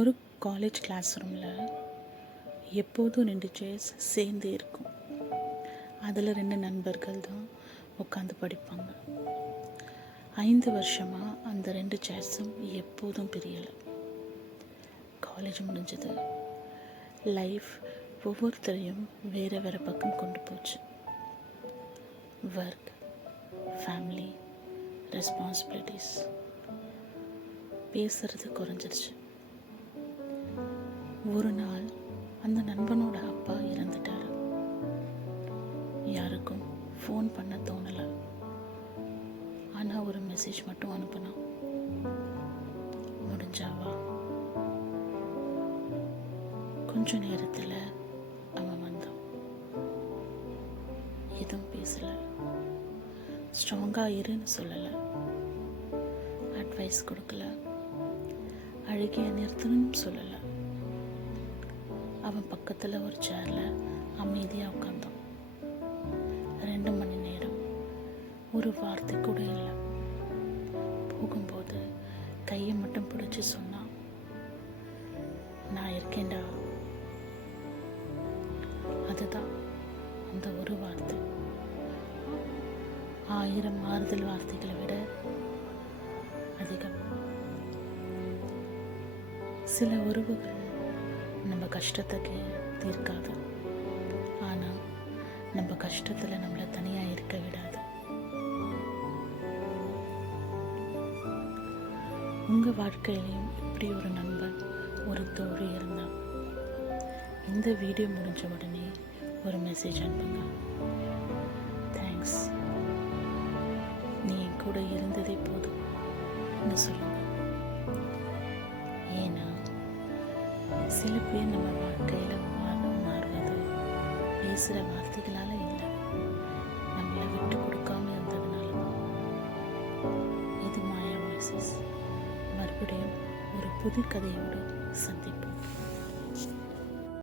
ஒரு college class ரூமில் எப்போதும் 2 சேர்ஸ் சேர்ந்து இருக்கும். அதில் 2 நண்பர்கள் தான் உட்காந்து படிப்பாங்க. 5 வருஷமாக அந்த 2 சேர்ஸும் எப்போதும் பிரியலை. காலேஜ் முடிஞ்சது. லைஃப் ஒவ்வொருத்தரையும் வேறு வேறு பக்கம் கொண்டு போச்சு. Work, family, responsibilities. பேசுறது குறைஞ்சிருச்சு. ஒரு நாள் அந்த நண்பனோட அப்பா இறந்துட்டார். யாருக்கும் ஃபோன் பண்ண தோணலை. ஆனால் ஒரு மெசேஜ் மட்டும் அனுப்பினான். முடிஞ்சாவா? கொஞ்ச நேரத்தில் அவன் வந்தான். எதுவும் பேசலை. ஸ்ட்ராங்காக இருன்னு சொல்லலை. அட்வைஸ் கொடுக்கல. அழுகிய நிறுத்தணும்னு சொல்லலை. அவன் பக்கத்தில் ஒரு சேரில் அமைதியாக உட்காந்தான். 2 மணி நேரம் ஒரு வார்த்தை கூட இல்லை. போகும்போது கையை மட்டும் பிடிச்சி சொன்னான், நான் இருக்கேன்டா. அதுதான் அந்த ஒரு வார்த்தை 1000 ஆறுதல் வார்த்தைகளை விட அதிகம். சில உறவுகள் நம்ம கஷ்டத்தை தீர்க்காது, ஆனால் நம்ம கஷ்டத்தில் நம்மளை தனியாக இருக்க விடாது. உங்கள் வாழ்க்கையிலையும் இப்படி ஒரு நண்பன், ஒரு தோழி இருந்தான். இந்த வீடியோ முடிஞ்ச உடனே ஒரு மெசேஜ் அனுப்புங்க. தேங்க்ஸ், நீ என் கூட இருந்ததே போதும்னு சொல்லுங்க. ஏன்னா சில பேர் நம்ம வாழ்க்கையில் மாறுவது பேசுகிற வார்த்தைகளால் இல்லை, நம்மளை விட்டு கொடுக்காம இருந்ததுனால. இது மாயா வாய்ஸஸ். மறுபடியும் ஒரு புது கதையோடு சந்திப்போம்.